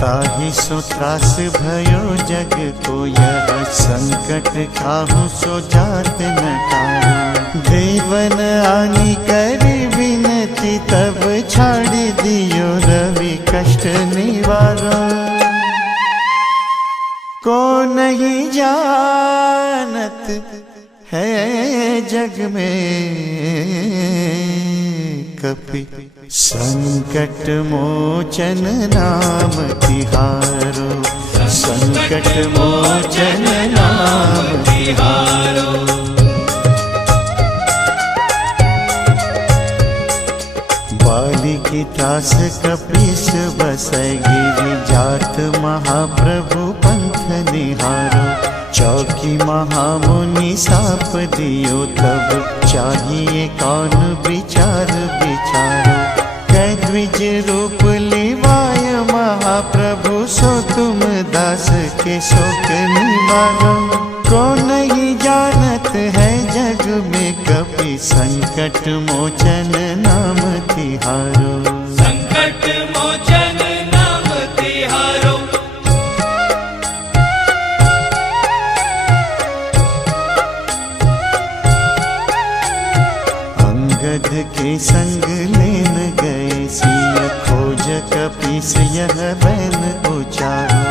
ताहि सो त्रास भयो जग को यह संकट काहू सो जात न काहू। देवन आनी कर विनती तब छाड़ दियो रवि कष्ट निवारो। को नहीं जानत है जग में कपि संकट मोचन नाम तिहारो। संकट मोचन नाम तिहारो। बाली की त्रास कपीस बसै गिरि जात महाप्रभु पंथ निहारो। चौकी महामुनि साप दियो तब चाहिए कौन विचार विचारो। कै द्विज रूप लिवाय महाप्रभु सो तुम दास के शोक निवारो। को नहीं जानत है जग में कपि संकट मोचन नाम तिहारो। संकट मोचन नाम तिहारो। अंगद के संग लेन गए सिय खोज कपीस यह बैन उचारो।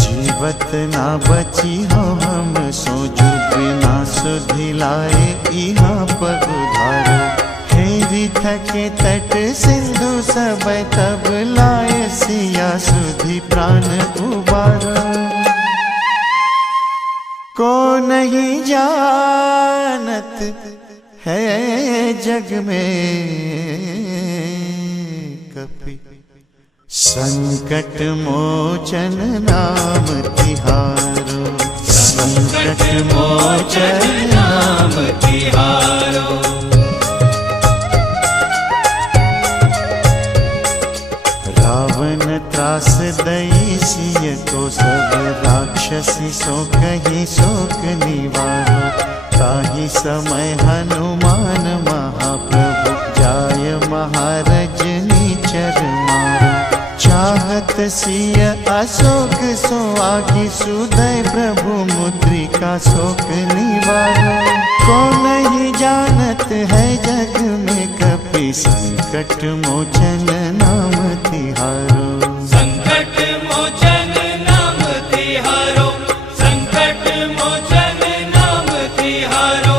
जीवत ना बची हो हम सोजु बिना सुधिलाए इहाँ पगुधारो। हेरी थके तट सिंधु सब तब लाए सिया सुधि प्राण उबारो। को नहीं जानत है जग में कपि संकट मोचन नाम तिहारो। संकट मोचन नाम तिहारो। रावण त्रास दई सिय को सब राक्षसी सो कही शोक निवारो। ताहि समय हनुमान महाप्रभु जाय महाराज नीचर मारो। चाहत सिय अशोक सो आगे सुदय प्रभु मुद्रिका शोक निवारो। को नहीं जानत है जग में कपि संकट मोचन नाम तिहारो। संकट मोचन नाम तिहारो। संकट मोचन नाम तिहारो।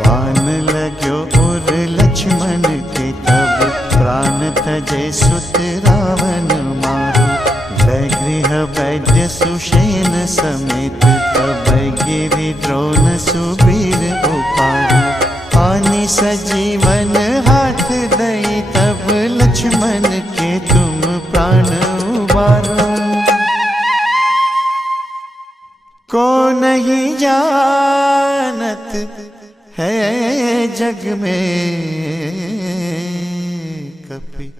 बाण लाग्यो उर लक्ष्मण के तब प्राण तजे सुत रावण मारो। गृह वैद्य सुषेण समेत तब गिरि द्रोण सुबीर उपारो। आनी सजीवन हाथ दई तब लक्ष्मण के तुम प्राण उबारो। को नहीं जानत है जग में कपि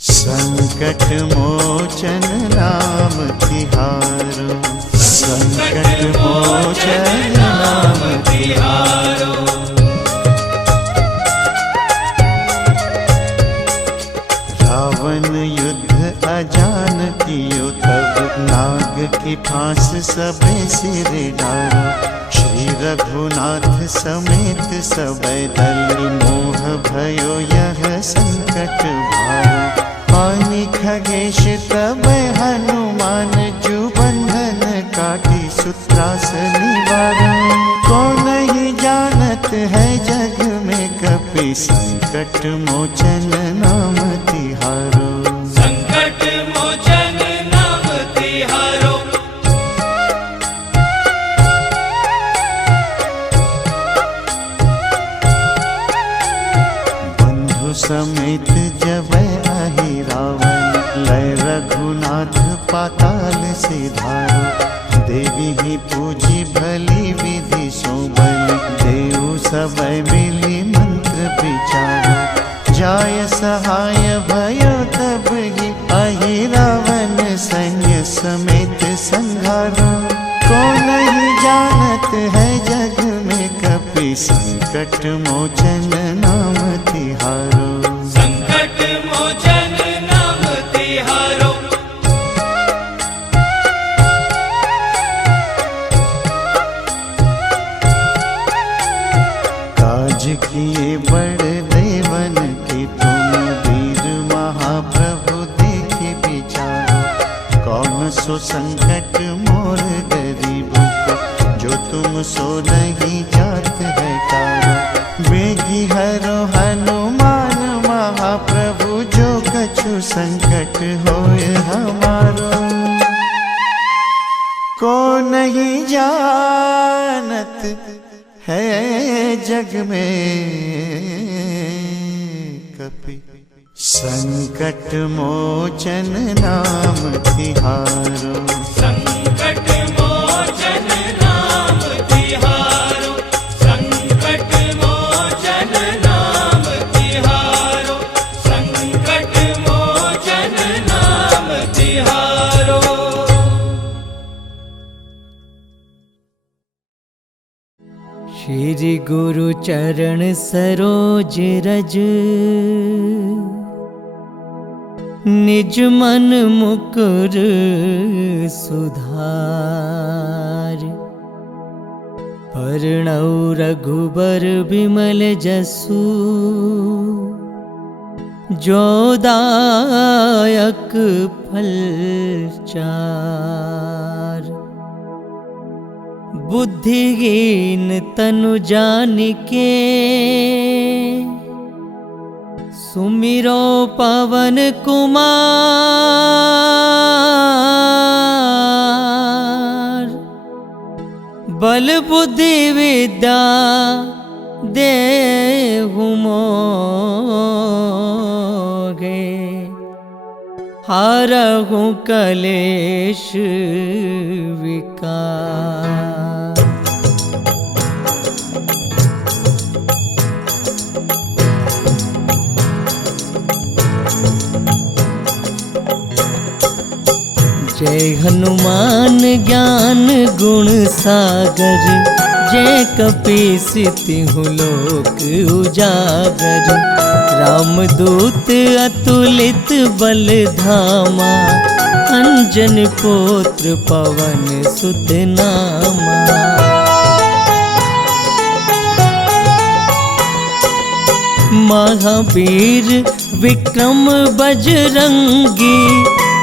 संकट मोचन नाम तिहारो। संकट मोचन नाम तिहारो। रावण युद्ध अजान कियो तब नाग की फांस सबे सिर डारो। श्री रघुनाथ समेत सबे दल मोह भयो यह संकट भारो। पानी खगेश तब हनुमान जु बंधन काटी सुत्रास निवारो। को नहीं जानत है जग में कपि संकट मोचन नाम तिहारो। संकट मोचन नाम तिहारो। बंधु समेत जब आहि रावण लय रघुनाथ पाताल सिधारो। देवी ही पूजी भली विधि सो बलि देव सब मिली मंत्र विचारो। जाय सहाय भयो तब ही आहि रावण सैन्य समेत संघारो। को नहीं जानत है जग में कपि संकट मोचन नाम तिहारो। संकट मोचन संकट मोर गरीब को, जो तुम सो नहीं जात है कारो। बेगी हरो हनुमान महाप्रभु, जो कछु संकट होए हमारो। को नहीं जानत है जग में कपि, संकट मोचन नाम तिहारो। संकट मोचन नाम तिहारो, संकट मोचन नाम तिहारो, संकट मोचन नाम तिहारो। श्री गुरु चरण सरोज रज, निज मन मुकुर सुधार। पर्णौ रघुबर बिमल जसु, जो दायक फल चार। बुद्धिहीन तनु जानिके, सुमिरो पवन कुमार। बल बुद्धि विद्या देहु मोगे, हारहु कलेश विकार। जय हनुमान ज्ञान गुण सागर, जय कपीस तिहु लोक उजागर। रामदूत अतुलित बल धामा, अंजन पुत्र पवन सुत नामा। महावीर विक्रम बजरंगी,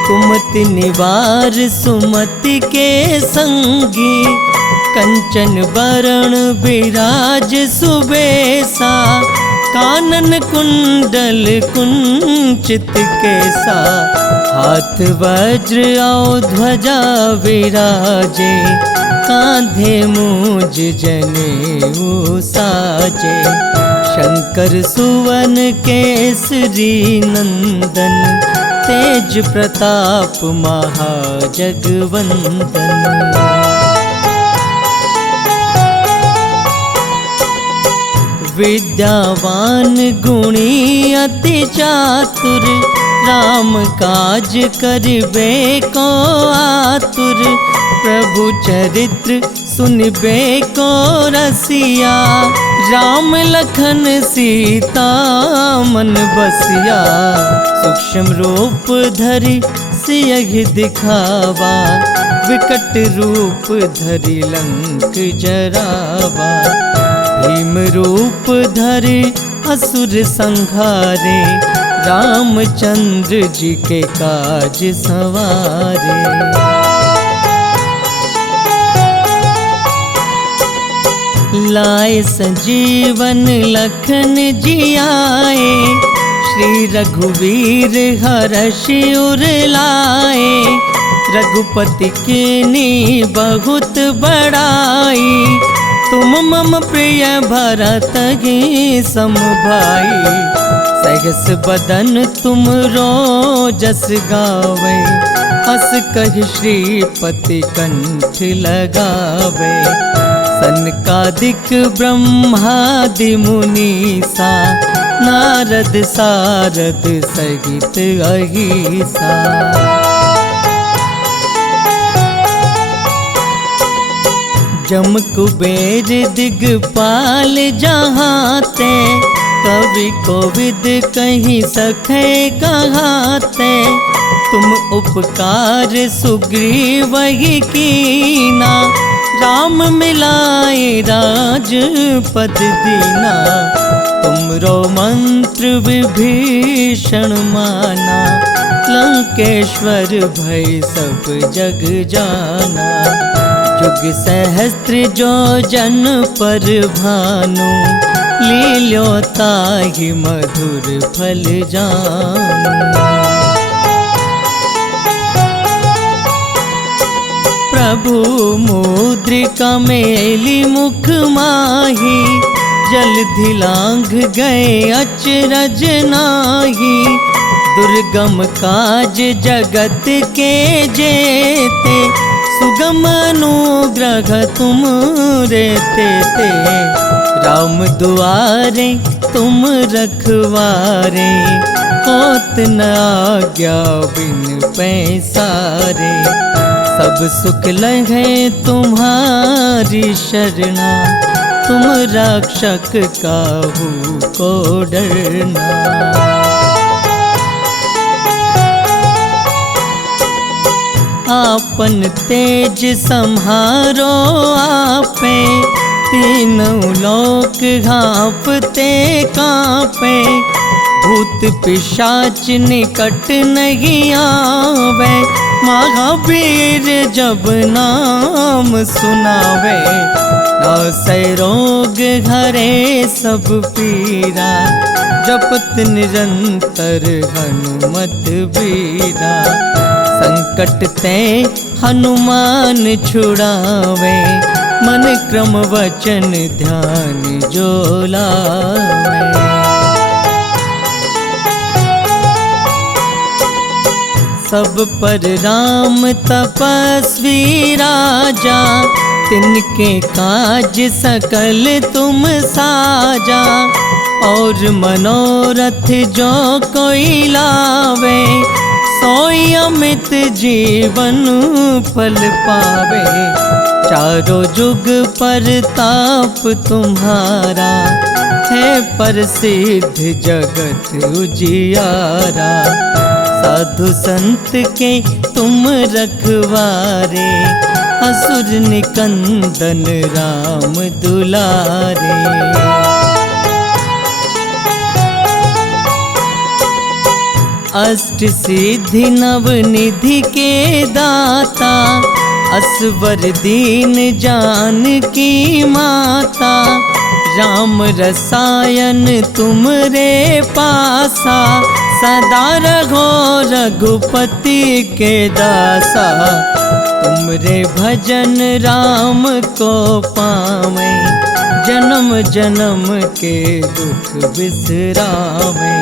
कुमति निवार सुमति के संगी। कंचन बरण विराज सुबेसा, कानन कुंडल कुंचित केसा। हाथ वज्र और ध्वजा विराजे, कांधे मूज जनेऊ साजे। शंकर सुवन केसरी नंदन, तेज प्रताप महाजगवंदन। विद्यावान गुणी अति चातुर, राम काज करिबे को आतुर। प्रभु चरित्र सुनबे को रसिया, राम लखन सीता मन बसिया। सूक्ष्म रूप धरि सियहि दिखावा, विकट रूप धरि लंक जरावा। भीम रूप धरि असुर संहारे, रामचंद्र जी के काज सवारे। लाए संजीवन लखन जियाए, श्री रघुवीर हरषि उर लाए। रघुपति कीन्ही बहुत बड़ाई, तुम मम प्रिय भरत ही सम भाई। सहस बदन तुम जस गावे, हस कहि श्रीपति कंठ लगावे। सनकादिक ब्रह्मादि मुनीसा, नारद सारद सहित अहिसा। जम कुबेर दिगपाल जहाते, कवि कोविद कहीं सखे कहाते। तुम उपकार सुग्रीव ही कीना, राम मिलाए राजपद दीना। तुमरो मंत्र विभीषण माना, लंकेश्वर भय सब जग जाना। जुग सहस्त्र जो जन पर भानु, लील्यो ताहि मधुर फल जानु। प्रभु मुद्रिका मेली मुख माही, जलधि लांघ गए अचरज नाही। दुर्गम काज जगत के जेते, सुगम अनुग्रह तुम रेते ते। राम दुआरे तुम रखवारे, होत न आज्ञा बिन पैसारे। सब सुख लगे तुम्हारी शरणा, तुम रक्षक काहू को डरना। आपन तेज सम्हारो आपे, तीनों लोक घापते कांपे। भूत पिशाच निकट नहीं आवे, महावीर जब नाम सुनावे। नासै रोग हरे सब पीरा, जपत निरंतर हनुमत बीरा। संकट ते हनुमान छुड़ावे, मन क्रम वचन ध्यान जो लावे। सब पर राम तपस्वी राजा, तिनके काज सकल तुम साजा। और मनोरथ जो कोई लावे, सोई अमित जीवन फल पावे। चारों जुग परताप तुम्हारा, है प्रसिद्ध जगत उजियारा। साधु संत के तुम रखवारे, असुर निकंदन राम दुलारे। अष्ट सिद्धि नव निधि के दाता, असवर दीन जानकी माता। राम रसायन तुमरे पासा, सदा रघो रघुपति के दासा। तुमरे भजन राम को पावे, जन्म जन्म के दुख बिसरावे।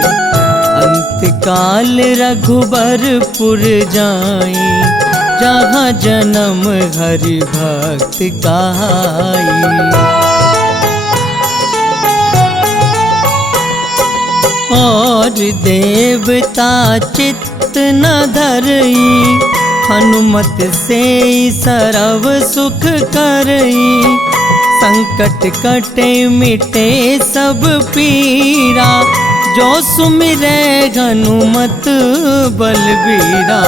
अंत काल रघुबरपुर जाई, जहाँ जन्म हरि भक्त कहाई। और देवता चित्त न धरई, हनुमत से सर्व सुख करई। संकट कटे मिटे सब पीरा, जो सुमिरै हनुमत बलबीरा।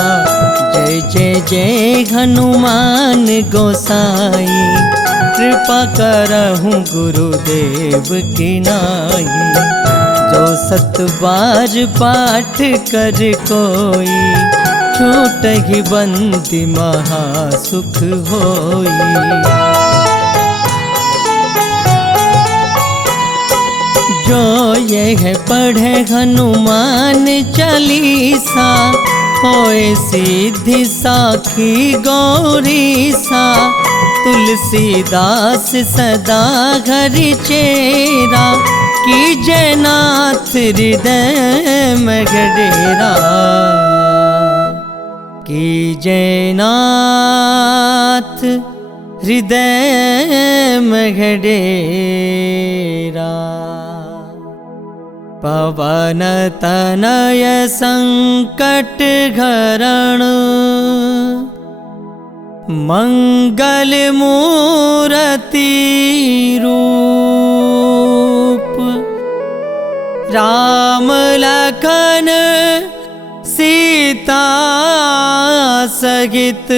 जय जय जय हनुमान गोसाई, कृपा करहूँ गुरुदेव की नाई। जो सत बार पाठ कर कोई, छूटहि बंदी महासुख होई। जो यह पढ़े हनुमान चालीसा, होए सिद्धि साखी गौरीसा। तुलसीदास सदा घर चेरा, कीजय नाथ हृदय में डेरा। कीजय नाथ हृदय में डेरा। पवन तनय संकट हरण, मंगल मूर्ति रूप। राम लखन सीता सहित,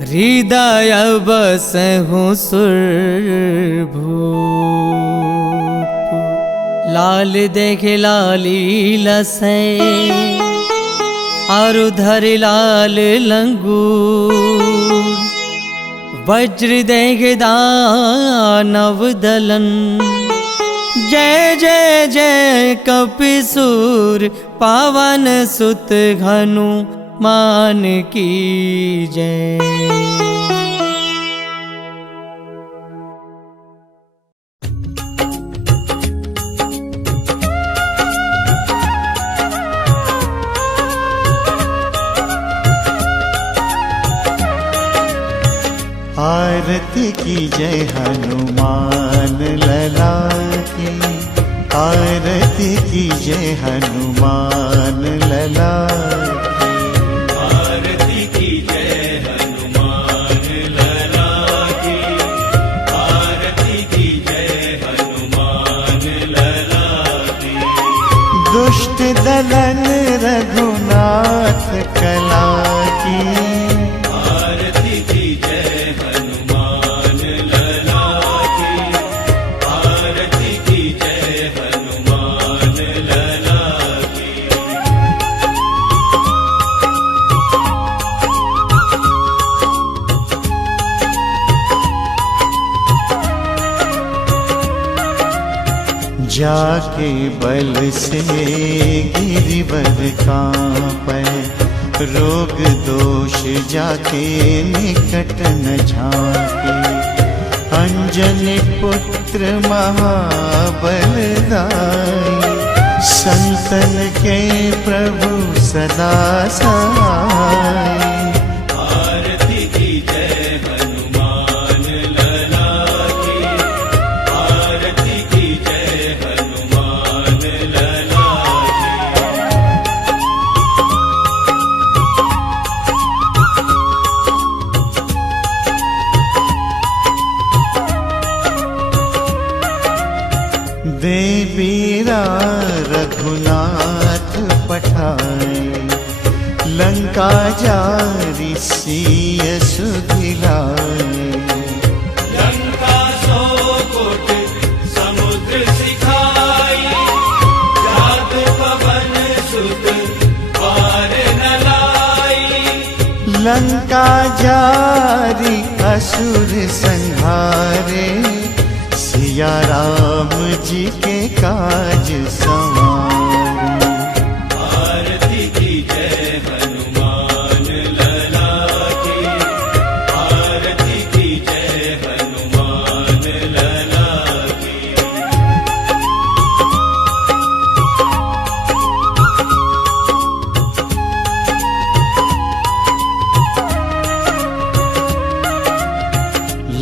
हृदय बसहु सुरभूप। लाल देखे लाली लसै और उधर लाल लंगूर। वज्र देखे दानव दलन जय जय जय कपिसूर। पावन सुत हनुमान की जय। आरती की जय हनुमान लला की। आरती की जय हनुमान लला की। आरती की जय हनुमान लला की। आरती की जय हनुमान लला की। दुष्ट दलन रघुनाथ कला की। जाके बल से गिरिवर कांपै। रोग दोष जाके निकट न झांके। अंजनी पुत्र महाबलदाई। संतन के प्रभु सदा सहाय। आरती की जय हनुमान लला की। आरती की जय हनुमान लला की। देवीरा रघुनाथ पठाए। लंका जारी सिय सुधिलाए। लंका सो कोट समुद्र सिखाई। जात पवन सुत पार न लाई। लंका जारी असुर संहारे। सिया राम जी के काज संवारे। आरती की जय हनुमान लला की। आरती की जय हनुमान लला की।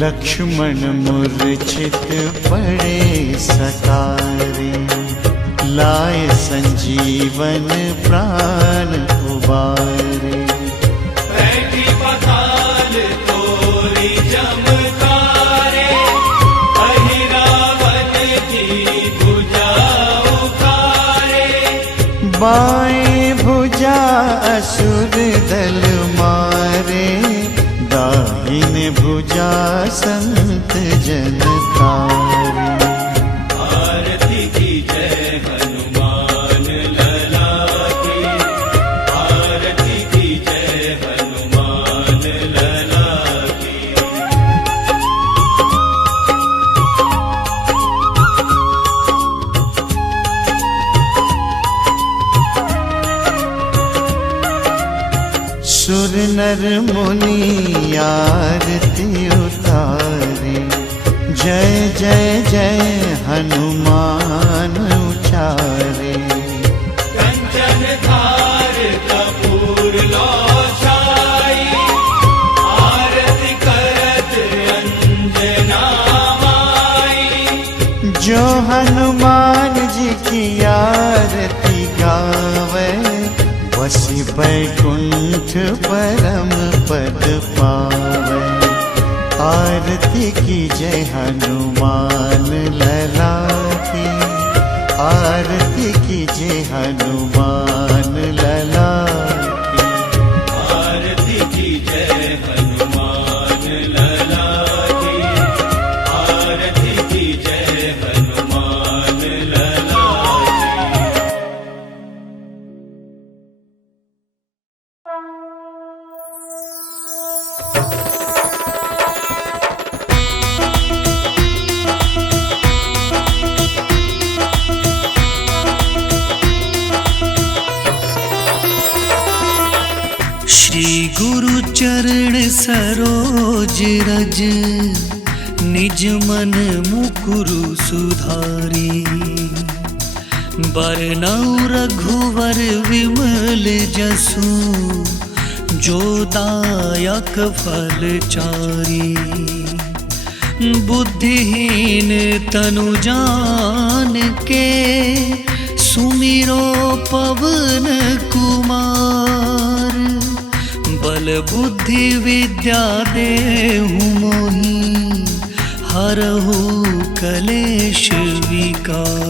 लक्ष्मण मूर्छित पड़े सकारे। लाए संजीवन प्राण उबारे। बैठी पताल तोरी चमकारे। अहिरावण की भुजा उखारे। बाएं भुजा असुर दल मारे। दाहिन भुजा संत जन तारे। आरती की जय हनुमान लला की। आरती की जय हनुमान लला की। सुर नर मुनि आरती उतारे। जय जय जय हनुमान उचारे। कंचन थार कपूर लो छाई। आरती करत अंजना माई। जो हनुमान जी की आरती गावे। वसी बैकुंठ परम पद पावे। आरती की जय हनुमान लला की। आरती की जय हनुमान लला की। आरती की जय हनुमान लला की। आरती की जय हनुमान लला श्री गुरु चरण सरोज रज, निज मन मुकुरु सुधारी। बरनउँ रघुवर विमल जसु, जो दायक फल चारी। बुद्धिहीन तनु जान के, सुमिरो पवन कुमार। बल बुद्धि विद्या देहु मोहि, हरहु कलेश विकार।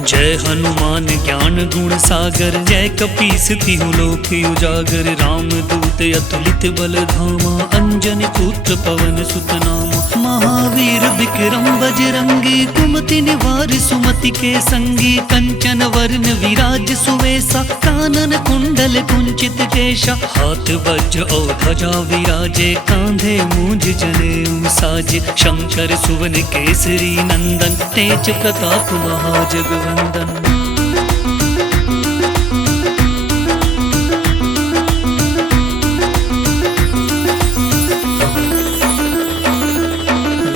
जय हनुमान ज्ञान गुण सागर, जय कपीस तिहु लोक उजागर। राम दूत अतुलित बल धामा, अंजनी पुत्र पवन सुत नामा। महावीर विक्रम बजरंगी, कुमति निवार सुमति के संगी। कंचन वरण विराज सुवेशा, कानन कुंडल कुंचित केशा। हाथ वज्र और ध्वजा विराजे, कांधे मूंज जनेऊ साजे। शंकर सुवन केसरी नंदन, तेज प्रताप महाजगवंदन।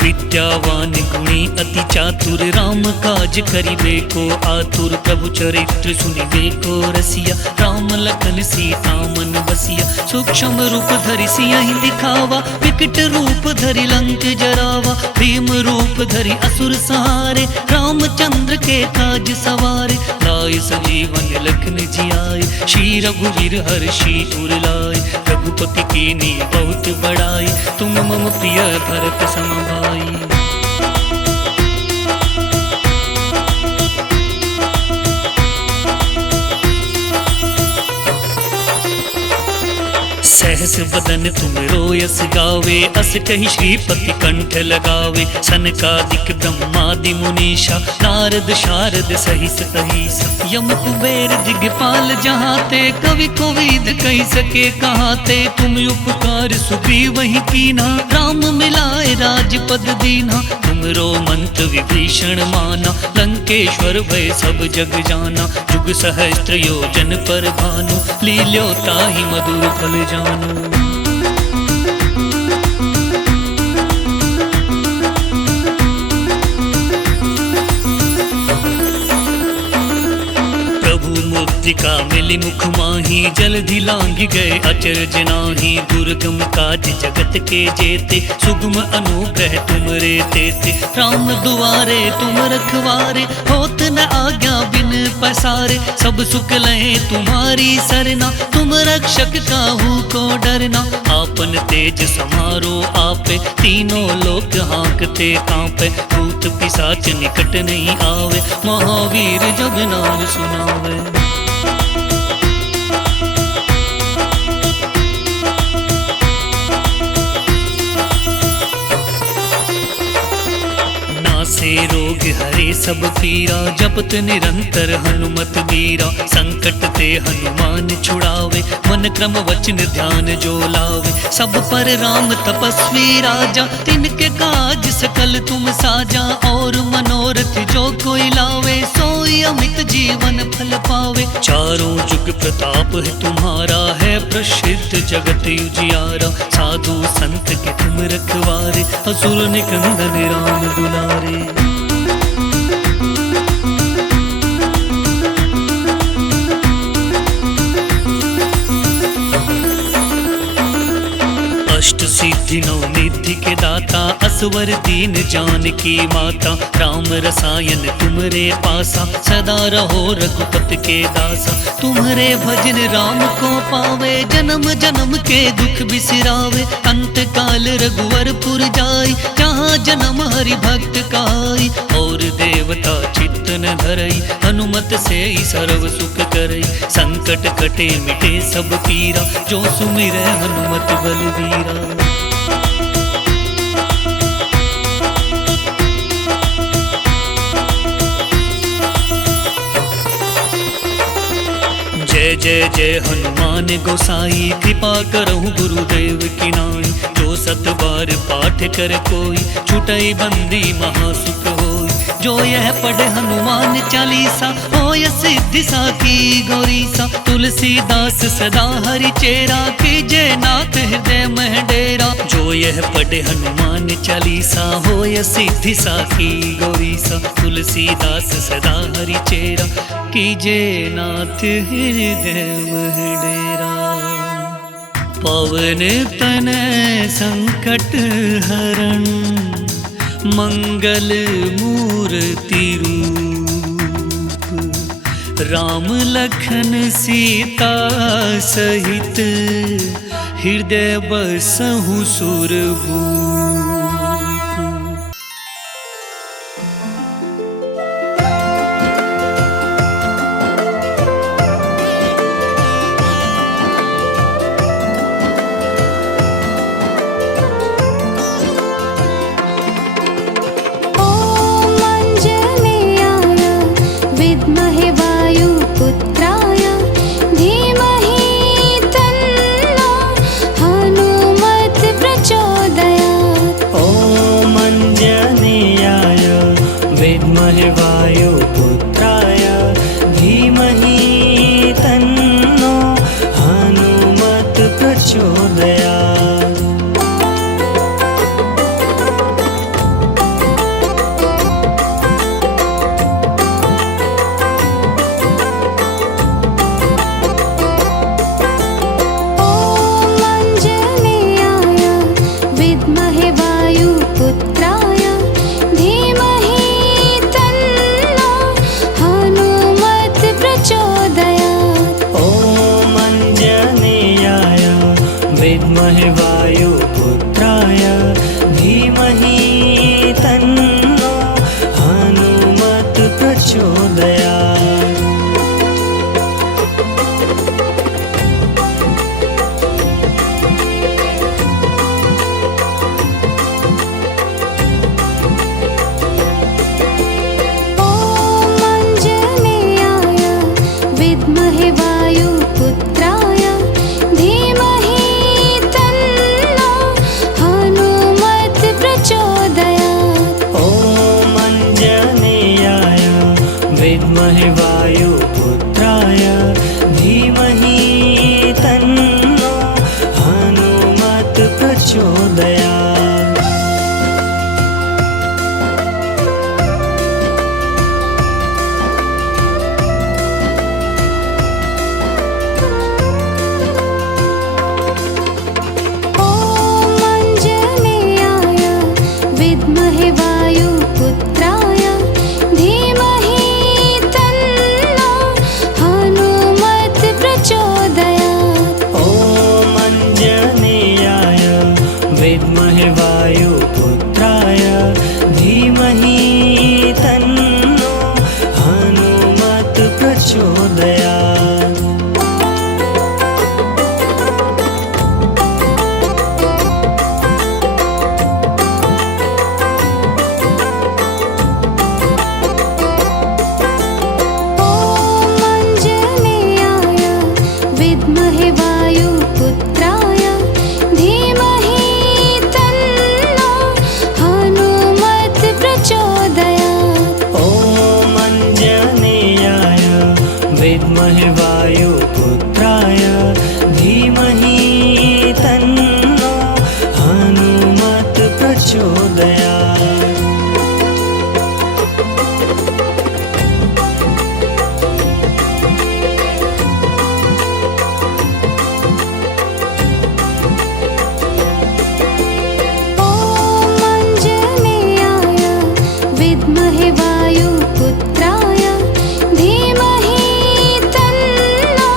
विद्यावान गुणी अति चातुर, राम काज करिबे को आतुर। प्रभु चरित्र सुनिबे को रसिया, राम लखन सीता मन बसिया। सूक्ष्म रूप धरि सियहि दिखावा, विकट रूप धरि लंक जरावा। भीम रूप धरि असुर सहारे, रामचंद्र के काज सवारे। लाए सजीवन लखन जियाए, श्री रघुवीर हर्षि उर लाए। रघुपति कीन्ही बहुत बड़ाई, तुम मम प्रिय भरत सम भाई। सहस बदन तुम रोयस गावे, अस कहि श्रीपति कंठ लगावे। सनकादिक ब्रह्मादि मुनीषा, नारद शारद सहिस अहिसा। यम कुबेर दिगपाल जहाते, कवि कोविद कहि सके कहाते। तुम उपकार सुग्रीवहि कीन्हा, राम मिलाए राजपद दीन्हा। तुमरो मंत्र विभीषण माना, लंकेश्वर भय सब जग जाना। जुग सहस्त्र योजन पर भानु, लील्यो ताहि मधुर फल जानु। मुद्रिका मिली मुख माही, जलधि लांघ गए अचरज नाही। दुर्गम काज जगत के जेते, सुगम अनुग्रह तुमरे तेते। राम दुआरे तुम रखवारे, होत न आज्ञा बिन पसारे। सब सुख लहे तुम्हारी सरना, तुम रक्षक काहू को डरना। आपन तेज समारो आपे, तीनों लोक हाँकते कांपे। भूत पिशाच निकट नहीं आवे, महावीर जब नाम सुनावे। से रोग हरे सब पीरा, जपत निरंतर हनुमत बीरा। संकट ते हनुमान छुड़ावे, मन क्रम वचन ध्यान जो लावे। सब पर राम तपस्वी राजा, तिनके काज सकल तुम साजा। और मनोरथ जो कोई लावे, सोई अमित जीवन फल पावे। चारों जुग प्रताप है तुम्हारा, है प्रसिद्ध जगत उजियारा। साधु संत के तुम रखवारे, असुर निकंदन राम दुलारे। अष्ट सिद्धि नौ निधि के दाता, असवर दीन जानकी माता। राम रसायन तुमरे पासा, सदा रहो रघुपत के दासा। तुम्हारे भजन राम को पावे, जन्म जन्म के दुख बिसरावे। अंत काल रघुवरपुर जाई, जहाँ जन्म हरि भक्त काई। और देवता चित्त न धरई, हनुमत से ही सर्व सुख करई। संकट कटे मिटे सब पीरा, जो सुमिरै हनुमत बलवीरा। जय जय जय हनुमान गोसाई, कृपा करहु गुरुदेव की नाई। जो सत बार पाठ कर कोई, छुटई बंदी महासुख होई। जो यह पढ़े हनुमान चालीसा, हो होय सिद्धि साकी गौरी सा। तुलसीदास सदा हरि चेरा, कीजे नाथ हृदय मह डेरा। जो यह पढ़े हनुमान चालीसा, होय सिद्धि साकी गौरी सा। तुलसीदास सदा हरि चेरा, कीजे नाथ हृदय मह डेरा। पवन तनय संकट हरण, मंगल मूर्ति रूप। राम लखन सीता सहित, हृदय बसहु सुरभूप। विद्महे वायुपुत्राय धीमहि तन्नो हनुमत् प्रचोदयात्। ॐ अञ्जनेयाय विद्महे वायुपुत्राय धीमहि तन्नो हनुमत् प्रचोदयात्। विद्महे वायुपुत्राय धीमहि तन्नो हनुमत् प्रचोदयात्। ॐ अञ्जनेयाय विद्महे वायुपुत्राय धीमहि तन्नो हनुमत् प्रचोदयात्। विद्महे वायुपुत्राय धीमहि तन्नो हनुमत् प्रचोदयात्। ॐ अञ्जनेयाय विद्महे वायुपुत्राय धीमहि तन्नो हनुमत् प्रचोदयात्। विद्महे वायुपुत्राय धीमहि तन्नो हनुमत् प्रचोदयात्। ॐ अञ्जनेयाय विद्महे वायुपुत्राय धीमहि तन्नो हनुमत् प्रचोदयात्। विद्महे वायुपुत्राय धीमहि तन्नो हनुमत् प्रचोदयात्। ॐ अञ्जनेयाय विद्महे वायुपुत्राय धीमहि तन्नो हनुमत् प्रचोदयात्। विद्महे वायुपुत्राय धीमहि तन्नो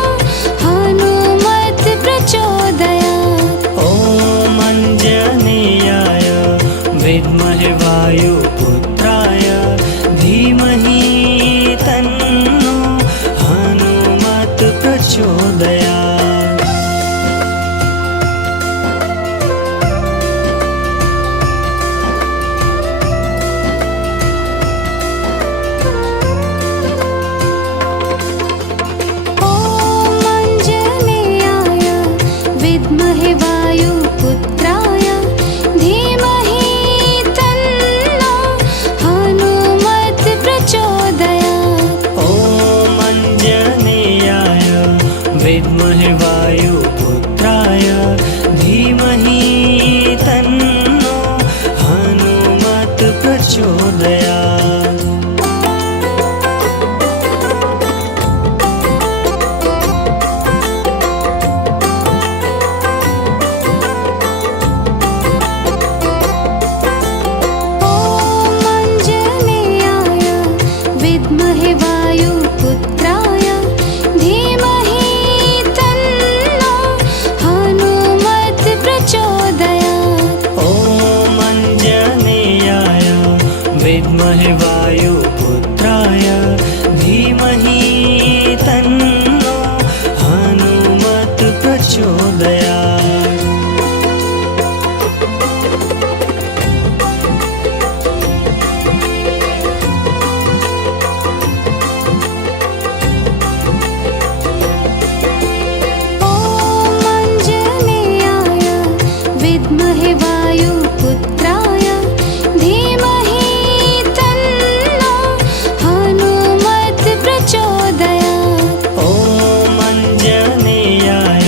विद्महे वायुपुत्राय धीमहि तन्नो हनुमत् प्रचोदयात्। ॐ अञ्जनेयाय विद्महे वायुपुत्राय धीमहि तन्नो हनुमत् प्रचोदयात्। विद्महे वायुपुत्राय धीमहि तन्नो हनुमत् प्रचोदयात्। ॐ अञ्जनेयाय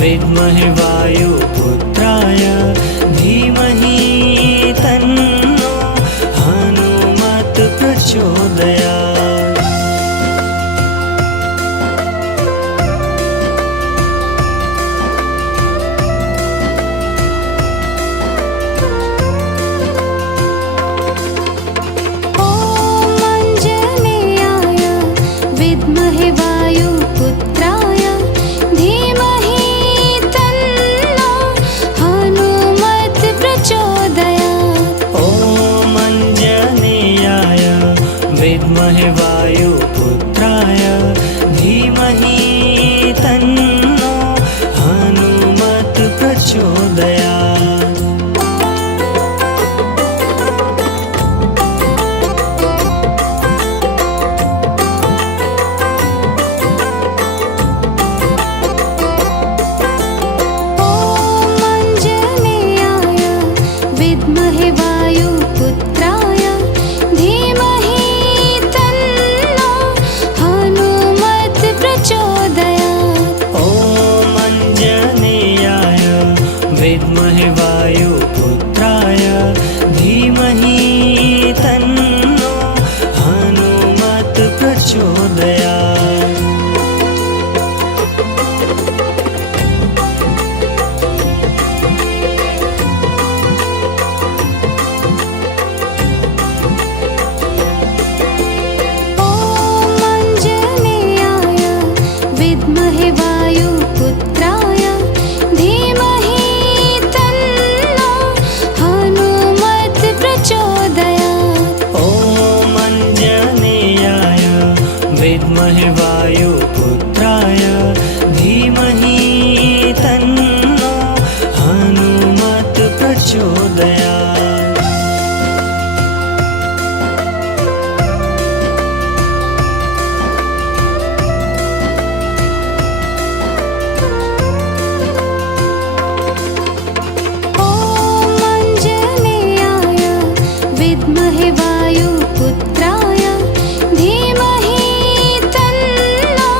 विद्महे वायुपुत्राय धीमहि तन्नो हनुमत् प्रचोदयात्। विद्महे वायुपुत्राय धीमहि तन्नो हनुमत् प्रचोदयात्। ॐ अञ्जनेयाय विद्महे वायुपुत्राय धीमहि तन्नो हनुमत् प्रचोदयात्। विद्महे वायुपुत्राय धीमहि तन्नो हनुमत् प्रचोदयात्। ॐ अञ्जनेयाय विद्महे वायुपुत्राय धीमहि तन्नो हनुमत् प्रचोदयात्। विद्महे वायुपुत्राय धीमहि तन्नो हनुमत् प्रचोदयात्। ॐ अञ्जनेयाय विद्महे वायुपुत्राय धीमहि तन्नो हनुमत् प्रचोदयात्। विद्महे वायुपुत्राय धीमहि तन्नो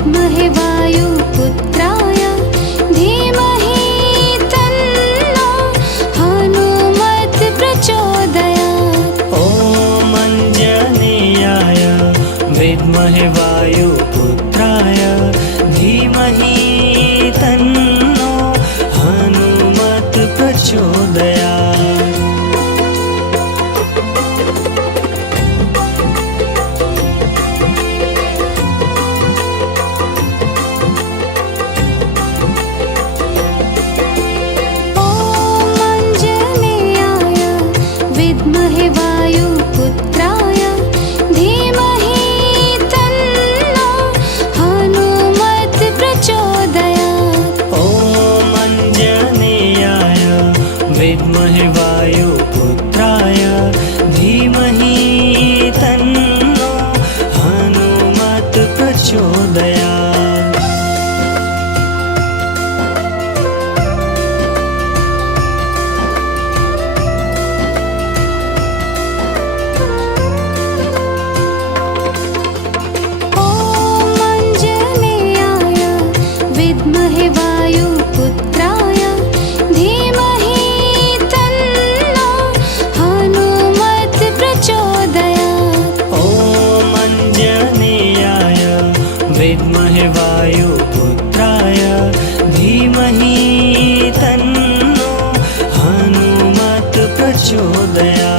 विद्महे वायुपुत्राय धीमहि तन्नो हनुमत् प्रचोदयात्। ॐ अञ्जनेयाय विद्महे वायुपुत्राय धीमहि तन्नो हनुमत् प्रचोदयात्। विद्महे वायुपुत्राय धीमहि तन्नो हनुमत् प्रचोदयात्। ॐ अञ्जनेयाय विद्महे वायुपुत्राय धीमहि तन्नो हनुमत् प्रचोदयात्। विद्महे वायुपुत्राय धीमहि तन्नो हनुमत् प्रचोदयात्। ॐ अञ्जनेयाय विद्महे वायुपुत्राय धीमहि तन्नो हनुमत् प्रचोदयात्।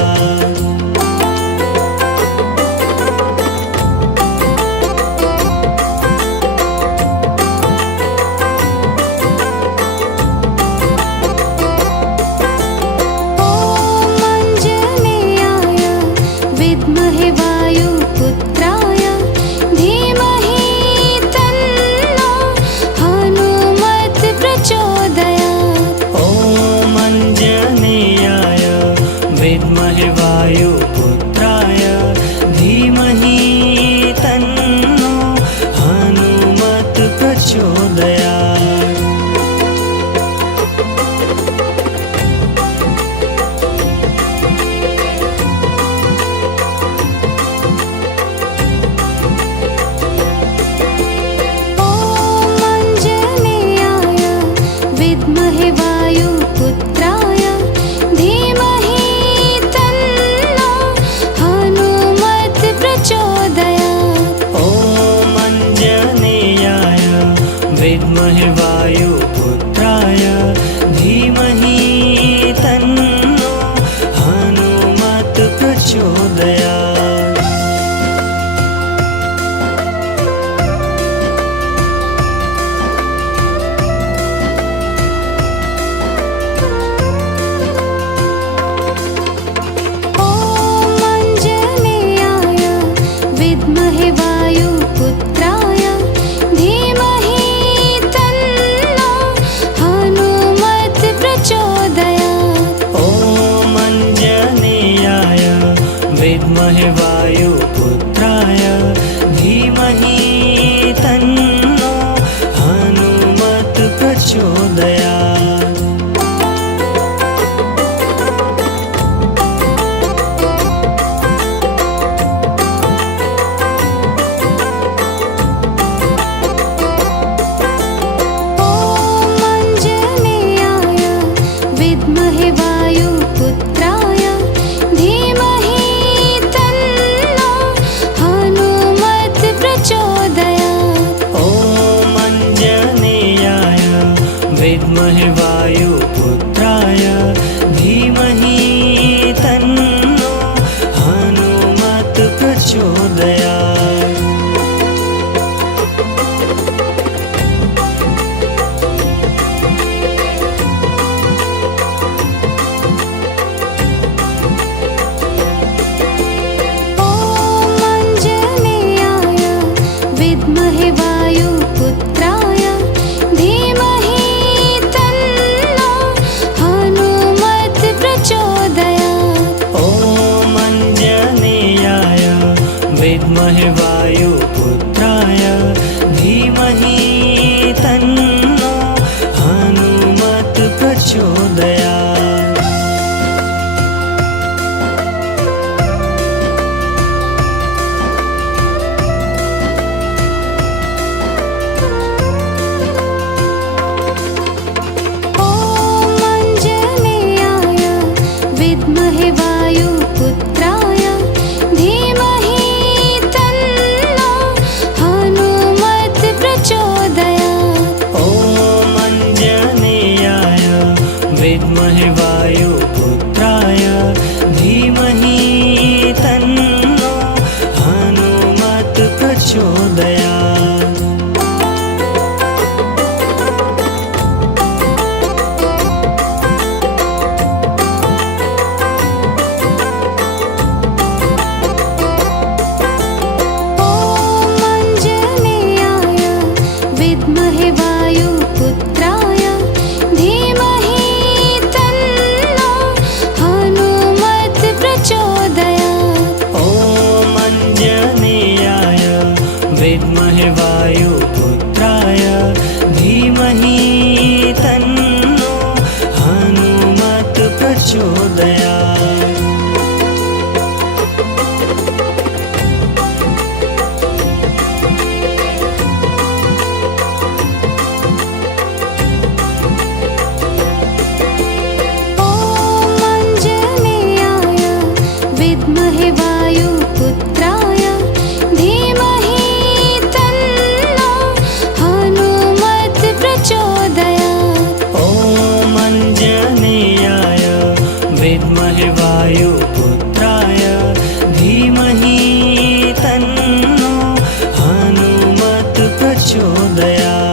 विद्महे वायुपुत्राय धीमहि तन्नो हनुमत् प्रचोदयात्। ॐ अञ्जनेयाय विद्महे वायुपुत्राय धीमहि तन्नो हनुमत् प्रचोदयात्। विद्महे वायुपुत्राय धीमहि तन्नो हनुमत् प्रचोदयात्। ॐ अञ्जनेयाय विद्महे वायुपुत्राय धीमहि तन्नो हनुमत् प्रचोदयात्। विद्महे वायुपुत्राय धीमहि तन्नो हनुमत् प्रचोदयात्। ॐ अञ्जनेयाय विद्महे वायुपुत्राय धीमहि तन्नो हनुमत् प्रचोदयात्। विद्महे वायुपुत्राय धीमहि तन्नो हनुमत् प्रचोदयात्। ॐ अञ्जनेयाय विद्महे वायुपुत्राय धीमहि तन्नो हनुमत् प्रचोदयात्। विद्महे वायुपुत्राय धीमहि तन्नो हनुमत् प्रचोदयात्। ॐ अञ्जनेयाय विद्महे वायुपुत्राय धीमहि तन्नो हनुमत् प्रचोदयात्। विद्महे वायुपुत्राय धीमहि तन्नो हनुमत् प्रचोदयात्। ॐ अञ्जनेयाय विद्महे वायुपुत्राय धीमहि तन्नो हनुमत् प्रचोदयात्। विद्महे वायुपुत्राय धीमहि तन्नो हनुमत् प्रचोदयात्। ॐ अञ्जनेयाय विद्महे वायुपुत्राय धीमहि तन्नो हनुमत् प्रचोदयात्।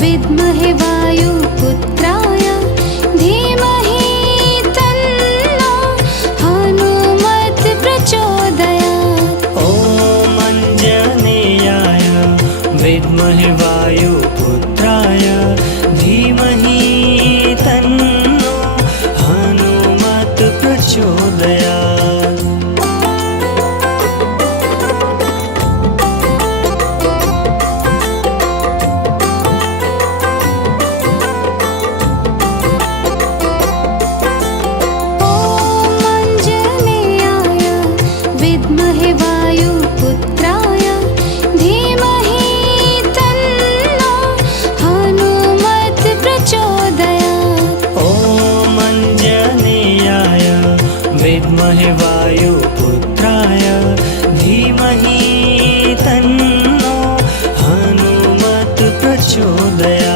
विद्महे वायुपुत्राय धीमहि तन्नो हनुमत् प्रचोदयात्। ॐ अञ्जनेयाय विद्महे वायुपुत्राय धीमहि तन्नो हनुमत् प्रचोदयात्। विद्महे वायुपुत्राय धीमहि तन्नो हनुमत् प्रचोदयात्। ॐ अञ्जनेयाय विद्महे वायुपुत्राय धीमहि तन्नो हनुमत् प्रचोदयात्।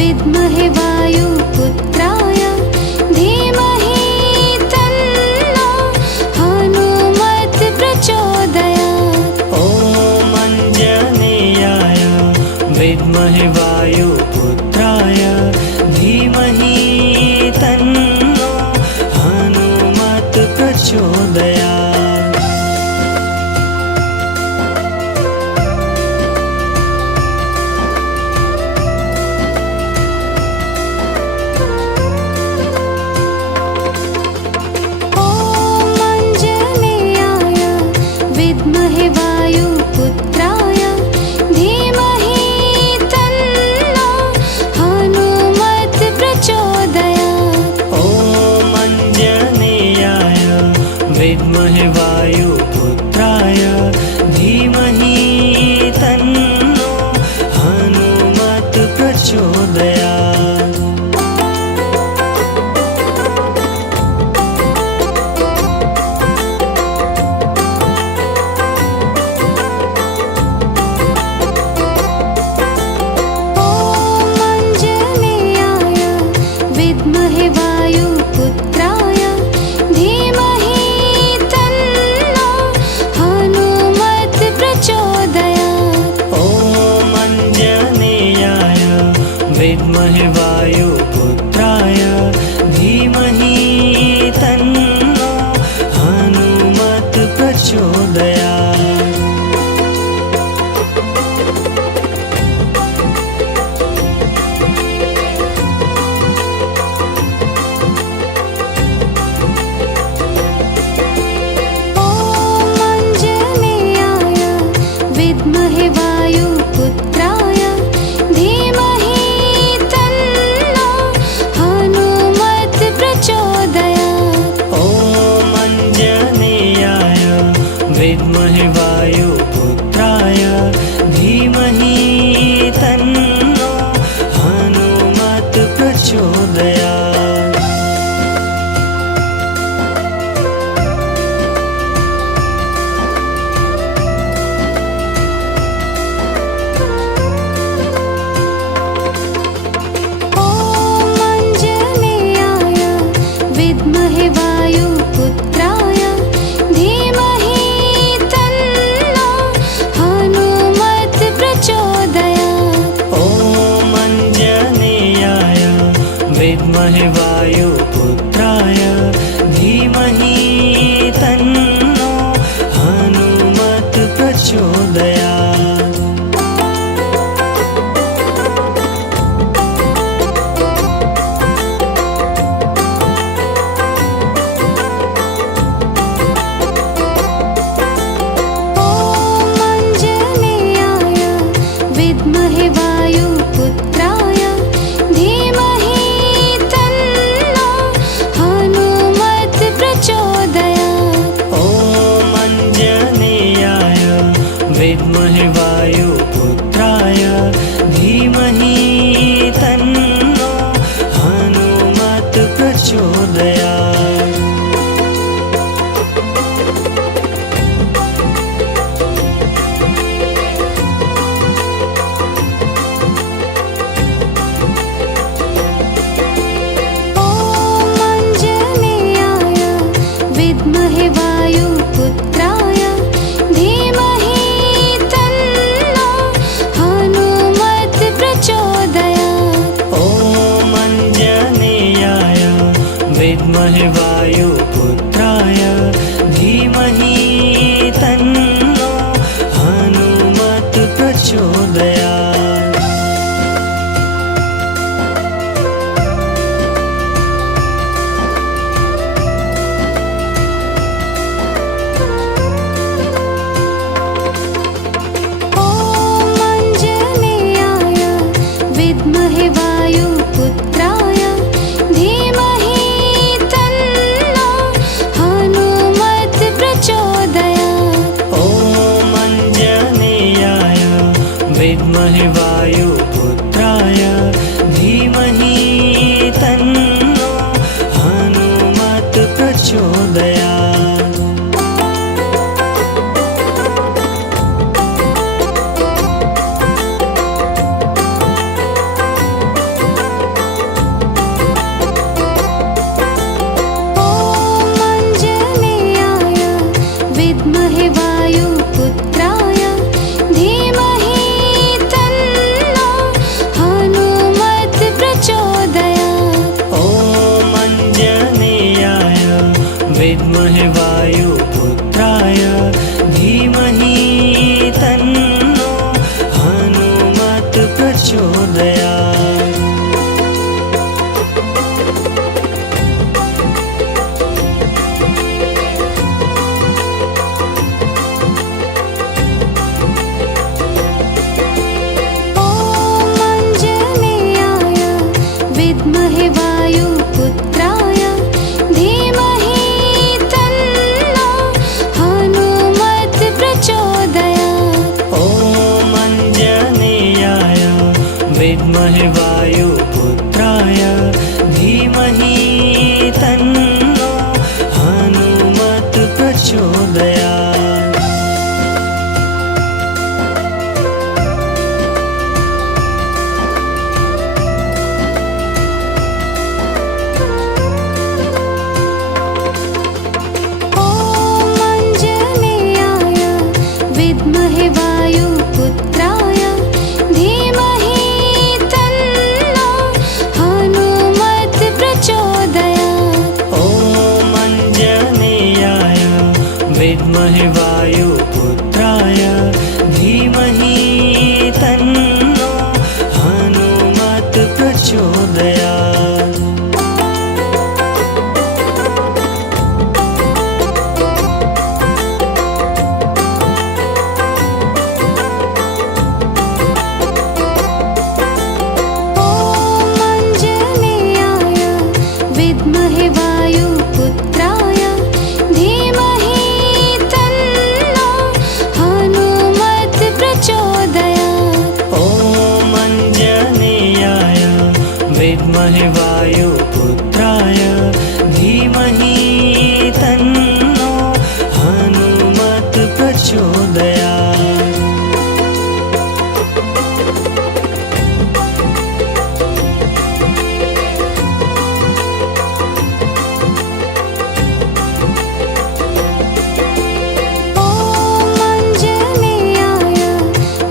विद्महे वायुपुत्राय धीमहि तन्नो हनुमत् प्रचोदयात्। ॐ अञ्जनेयाय विद्महे वायुपुत्राय धीमहि तन्नो हनुमत् प्रचोदयात्। विद्महे वायुपुत्राय धीमहि तन्नो हनुमत् प्रचोदयात्। ॐ अञ्जनेयाय विद्महे वायुपुत्राय धीमहि तन्नो हनुमत् प्रचोदयात्। विद्महे वायुपुत्राय धीमहि तन्नो हनुमत् प्रचोदयात्। ॐ अञ्जनेयाय विद्महे वायुपुत्राय धीमहि तन्नो हनुमत् प्रचोदयात्। विद्महे वायुपुत्राय धीमहि तन्नो हनुमत् प्रचोदयात्। ॐ अञ्जनेयाय विद्महे वायुपुत्राय धीमहि तन्नो हनुमत् प्रचोदयात्। विद्महे वायुपुत्राय धीमहि तन्नो हनुमत् प्रचोदयात्। विद्महे वायुपुत्राय धीमहि तन्नो हनुमत् प्रचोदयात्। ॐ अञ्जनेयाय विद्महे वायुपुत्राय धीमहि तन्नो हनुमत् प्रचोदयात्। विद्महे वायुपुत्राय धीमहि तन्नो हनुमत् प्रचोदयात्। ॐ अञ्जनेयाय विद्महे वायुपुत्राय धीमहि तन्नो हनुमत् प्रचोदयात्। विद्महे वायुपुत्राय धीमहि तन्नो हनुमत् प्रचोदयात्। ॐ अञ्जनेयाय विद्महे वायुपुत्राय धीमहि तन्नो हनुमत् प्रचोदयात्। विद्महे वायुपुत्राय धीमहि तन्नो हनुमत् प्रचोदयात्। ॐ अञ्जनेयाय विद्महे वायुपुत्राय धीमहि तन्नो हनुमत् प्रचोदयात्। विद्महे वायुपुत्राय धीमहि तन्नो हनुमत् प्रचोदयात्। ॐ अञ्जनेयाय विद्महे वायुपुत्राय धीमहि तन्नो हनुमत् प्रचोदयात्। विद्महे वायुपुत्राय धीमहि तन्नो हनुमत् प्रचोदयात्। ॐ अञ्जनेयाय विद्महे वायुपुत्राय धीमहि तन्नो हनुमत् प्रचोदयात्। विद्महे वायुपुत्राय धीमहि तन्नो हनुमत् प्रचोदयात्। ॐ अञ्जनेयाय विद्महे वायुपुत्राय धीमहि तन्नो हनुमत् प्रचोदयात्।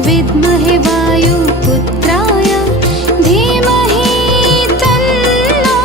विद्महे वायुपुत्राय धीमहि तन्नो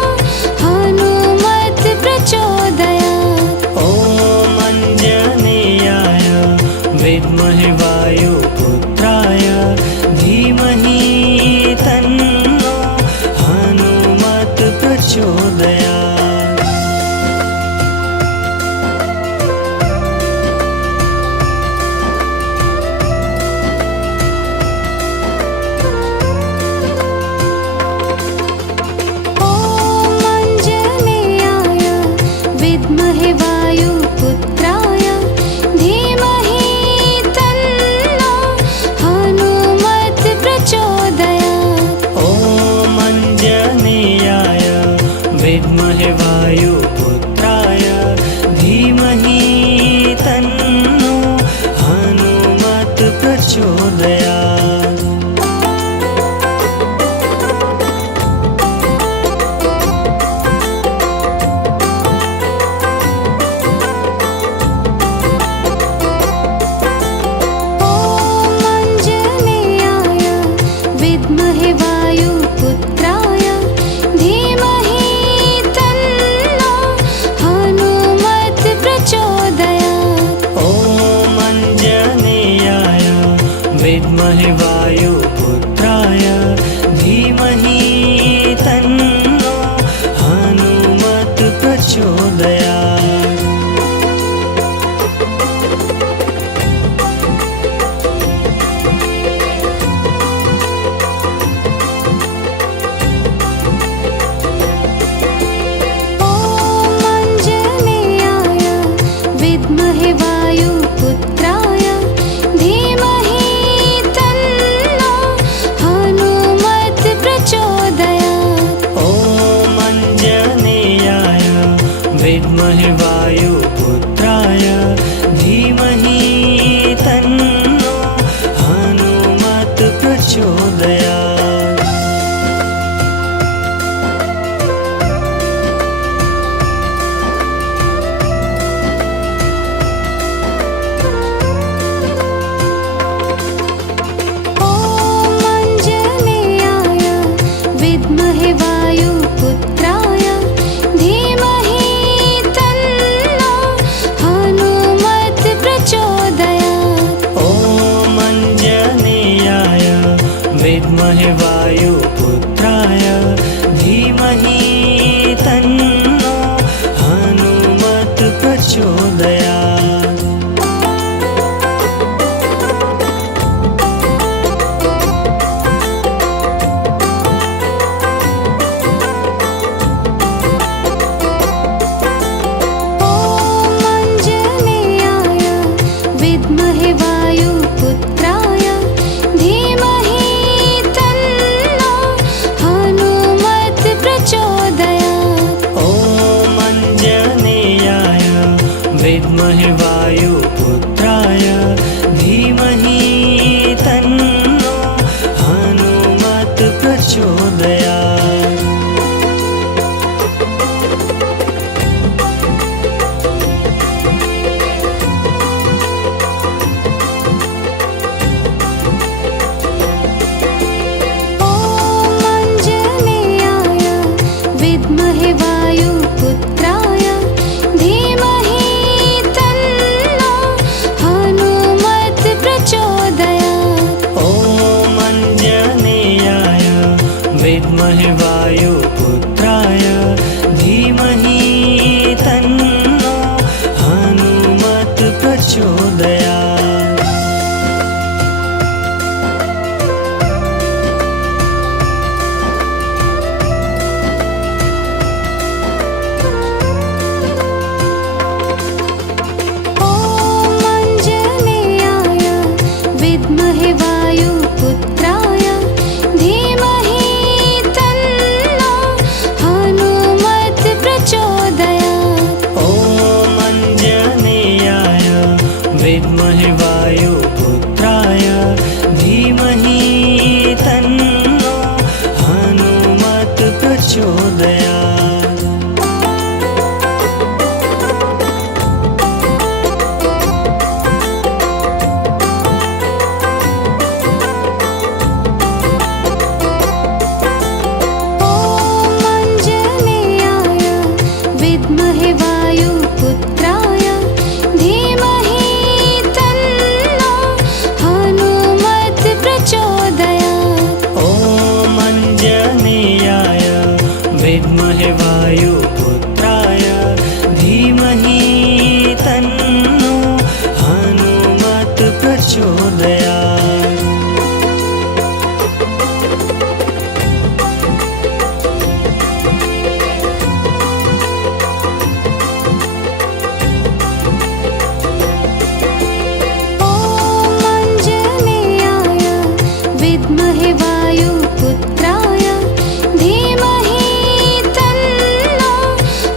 विद्महे वायुपुत्राय धीमहि तन्नो हनुमत् प्रचोदयात्। विद्महे वायुपुत्राय धीमहि तन्नो हनुमत् प्रचोदयात्। ॐ अञ्जनेयाय विद्महे वायुपुत्राय धीमहि तन्नो हनुमत् प्रचोदयात्। विद्महे वायुपुत्राय धीमहि तन्नो हनुमत् प्रचोदयात्। ॐ अञ्जनेयाय विद्महे वायुपुत्राय धीमहि तन्नो हनुमत् प्रचोदयात्। विद्महे वायुपुत्राय धीमहि तन्नो हनुमत् प्रचोदयात्। ॐ अञ्जनेयाय विद्महे वायुपुत्राय धीमहि तन्नो हनुमत् प्रचोदयात्। विद्महे वायुपुत्राय धीमहि तन्नो हनुमत् प्रचोदयात्। ॐ अञ्जनेयाय विद्महे वायुपुत्राय धीमहि तन्नो हनुमत् प्रचोदयात्। विद्महे वायुपुत्राय धीमहि तन्नो हनुमत् प्रचोदयात्। ॐ अञ्जनेयाय विद्महे वायुपुत्राय धीमहि तन्नो हनुमत् प्रचोदयात्। विद्महे वायुपुत्राय धीमहि तन्नो हनुमत् प्रचोदयात्। ॐ अञ्जनेयाय विद्महे वायुपुत्राय धीमहि तन्नो हनुमत् प्रचोदयात्। विद्महे वायुपुत्राय धीमहि तन्नो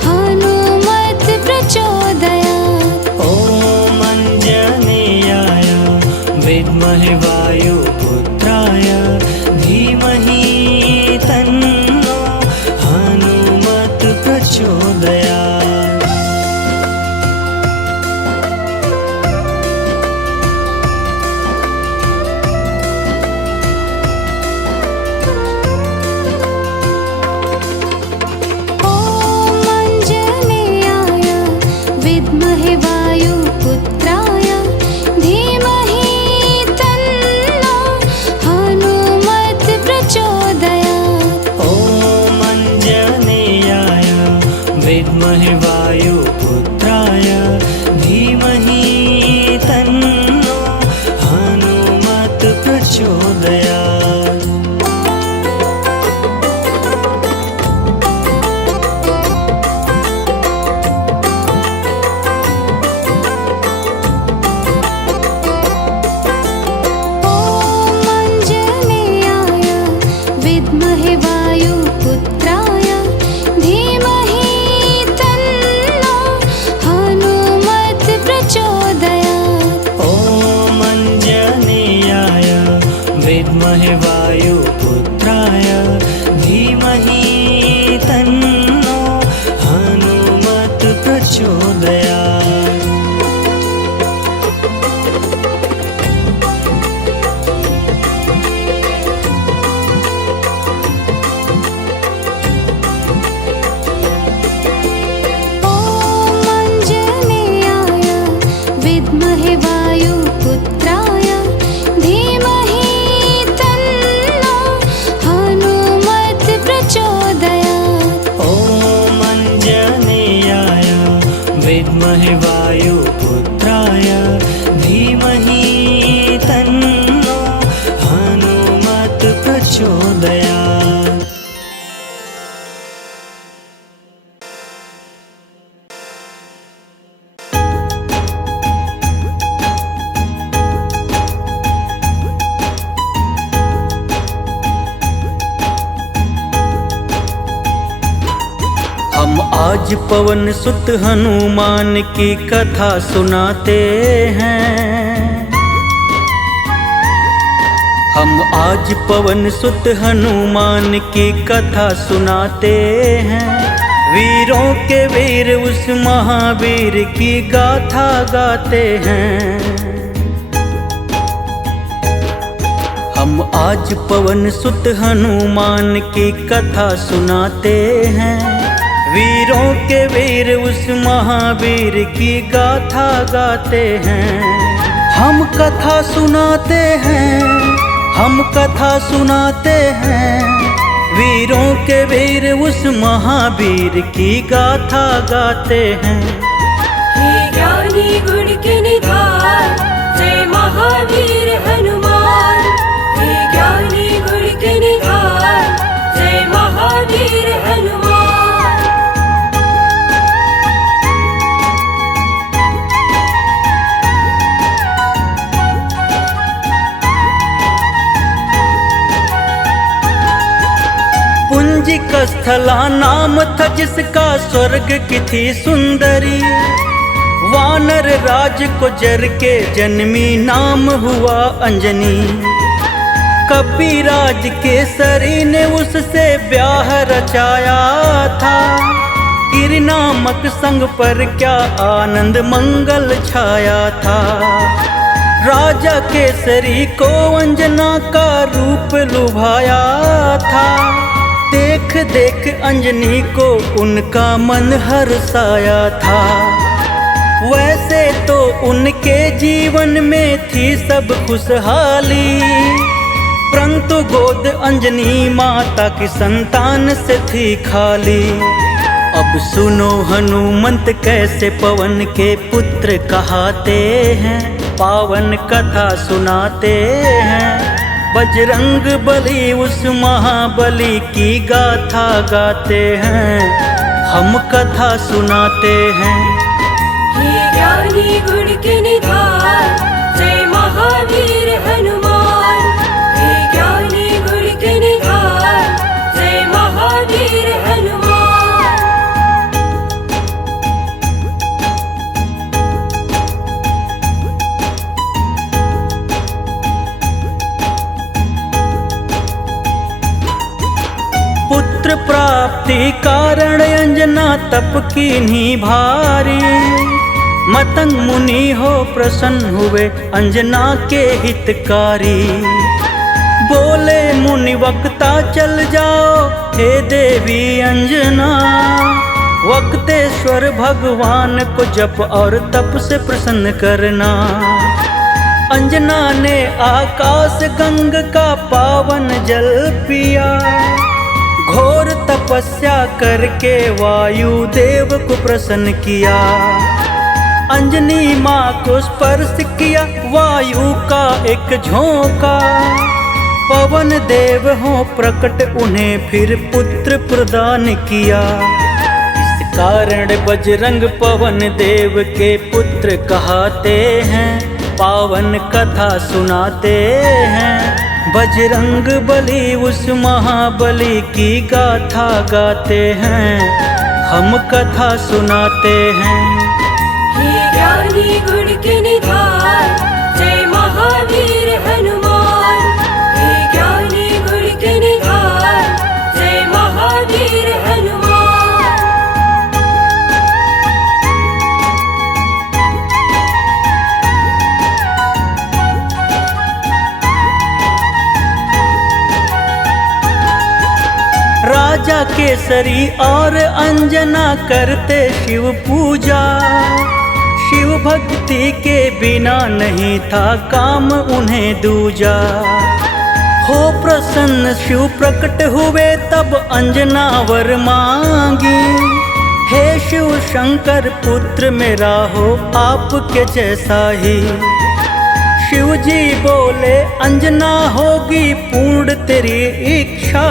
हनुमत् प्रचोदयात्। ॐ अञ्जनेयाय विद्महे वायुपुत्राय धीमहि तन्नो हनुमत् प्रचोदयात्। प्रचोदया। विद्महे वायुपुत्राय धीमहि तन्नो हनुमत् प्रचोदयात्। ॐ अञ्जनेयाय विद्महे वायुपुत्राय धीमहि तन्नो हनुमत् प्रचोदयात्। विद्महे वायुपुत्राय धीमहि तन्नो हनुमत् प्रचोदयात्। ॐ अञ्जनेयाय विद्महे वायुपुत्राय धीमहि तन्नो हनुमत् प्रचोदयात्। हम आज पवन सुत हनुमान की कथा सुनाते हैं। हम आज पवन सुत हनुमान की कथा सुनाते हैं। वीरों के वीर उस महावीर की गाथा गाते हैं। हम आज पवन सुत हनुमान की कथा सुनाते हैं। वीरों के वीर उस महावीर की गाथा गाते हैं। हम कथा सुनाते हैं, हम कथा सुनाते हैं। वीरों के वीर उस महावीर की गाथा गाते हैं। हे ज्ञानी गुण के निधान जय महावीर हनुमान। हे ज्ञानी गुण के निधान जय महावीर हनुमान। पुंजिक स्थला नाम था जिसका स्वर्ग की थी सुंदरी। वानर राज को जर के जन्मी नाम हुआ अंजनी। कपिराज केसरी ने उससे ब्याह रचाया था। गिरि नामक संग पर क्या आनंद मंगल छाया था। राजा केसरी को अंजना का रूप लुभाया था। देख देख अंजनी को उनका मन हर्षाया था। वैसे तो उनके जीवन में थी सब खुशहाली, परंतु गोद अंजनी माता की संतान से थी खाली। अब सुनो हनुमंत कैसे पवन के पुत्र कहाते हैं। पावन कथा सुनाते हैं। बजरंग बली उस महाबली की गाथा गाते हैं। हम कथा सुनाते हैं। हे ज्ञानी गुण के निधान जय महावीर हनुमान। हे ज्ञानी गुण के निधान जय महावीर हनुमान। पुत्र प्राप्ति कारण अंजना तप कीन्ही भारी। मतंग मुनि हो प्रसन्न हुए अंजना के हितकारी। बोले मुनि वक्ता चल जाओ हे देवी अंजना। वक्तेश्वर भगवान को जप और तप से प्रसन्न करना। अंजना ने आकाश गंग का पावन जल पिया। घोर तपस्या करके वायु देव को प्रसन्न किया। अंजनी माँ को स्पर्श किया वायु का एक झोंका। पवन देव हो प्रकट उन्हें फिर पुत्र प्रदान किया। इस कारण बजरंग पवन देव के पुत्र कहते हैं, पावन कथा सुनाते हैं। बजरंग बली उस महाबली की गाथा गाते हैं, हम कथा सुनाते हैं। हे ज्ञानी गुण के निधान, जय महावीर हनुमान। हे ज्ञानी गुण के निधान, जय महावीर हनुमान। राजा केसरी और अंजना करते शिव पूजा। शिव भक्ति के बिना नहीं था काम उन्हें दूजा। हो प्रसन्न शिव प्रकट हुए तब अंजना वर मांगी। हे शिव शंकर पुत्र मेरा हो आपके जैसा ही। शिव जी बोले अंजना होगी पूर्ण तेरी इच्छा।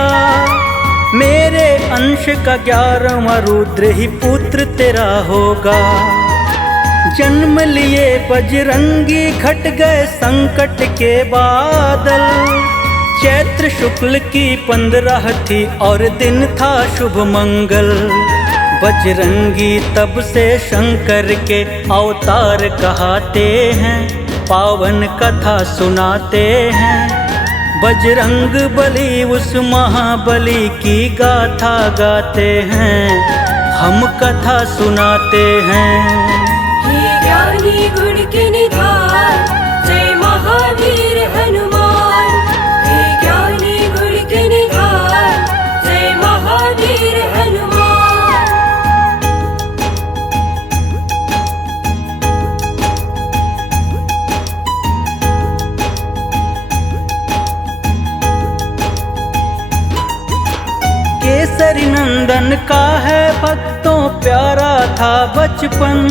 मेरे अंश का 11वां रुद्र ही पुत्र तेरा होगा। जन्म लिए बजरंगी घट गए संकट के बादल। चैत्र शुक्ल की 15 थी और दिन था शुभ मंगल। बजरंगी तब से शंकर के अवतार कहते हैं, पावन कथा सुनाते हैं। बजरंग बली उस महाबली की गाथा गाते हैं, हम कथा सुनाते हैं। हे ज्ञानी गुण के निधान, जय महावीर हनुमान। हे ज्ञानी गुण के निधान, जय महावीर हनुमान। केसरी नंदन का है भक्तों प्यारा था बचपन।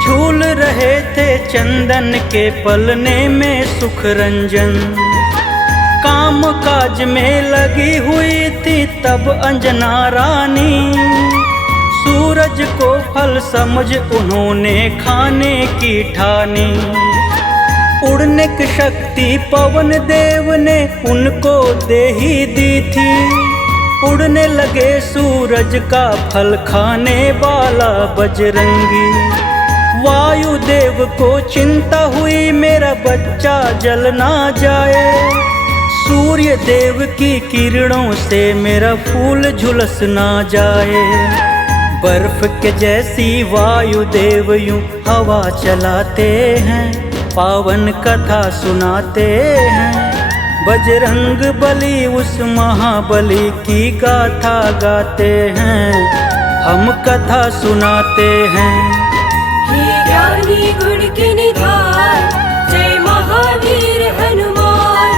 झूल रहे थे चंदन के पलने में सुख रंजन। काम काज में लगी हुई थी तब अंजना रानी। सूरज को फल समझ उन्होंने खाने की ठानी। उड़ने की शक्ति पवन देव ने उनको दे ही दी थी। उड़ने लगे सूरज का फल खाने वाला बजरंगी। वायुदेव को चिंता हुई मेरा बच्चा जल ना जाए। सूर्य देव की किरणों से मेरा फूल झुलस ना जाए। बर्फ के जैसी वायुदेव यूं हवा चलाते हैं, पावन कथा सुनाते हैं। बजरंग बली उस महाबली की गाथा गाते हैं, हम कथा सुनाते हैं। हे ज्ञानी गुण के निधान, जय महावीर हनुमान।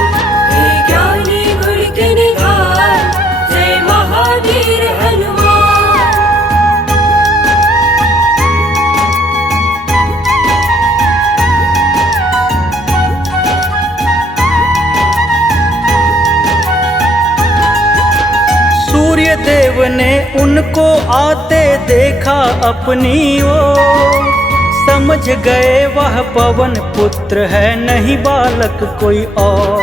हे ज्ञानी गुण के निधान, जय महावीर हनुमान। सूर्य देव ने उनको आते देखा अपनी ओर। समझ गए वह पवन पुत्र है नहीं बालक कोई और।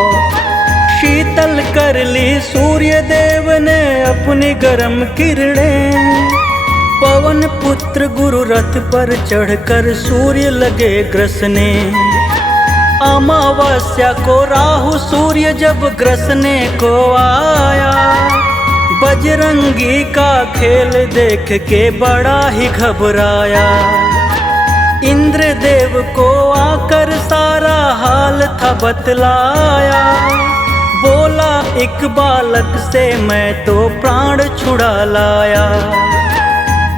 शीतल कर ली सूर्य देव ने अपनी गर्म किरणें। पवन पुत्र गुरु रथ पर चढ़कर सूर्य लगे ग्रसने। अमावस्या को राहु सूर्य जब ग्रसने को आया। बजरंगी का खेल देख के बड़ा ही घबराया। इंद्रदेव को आकर सारा हाल था बतलाया। बोला एक बालक से मैं तो प्राण छुड़ा लाया।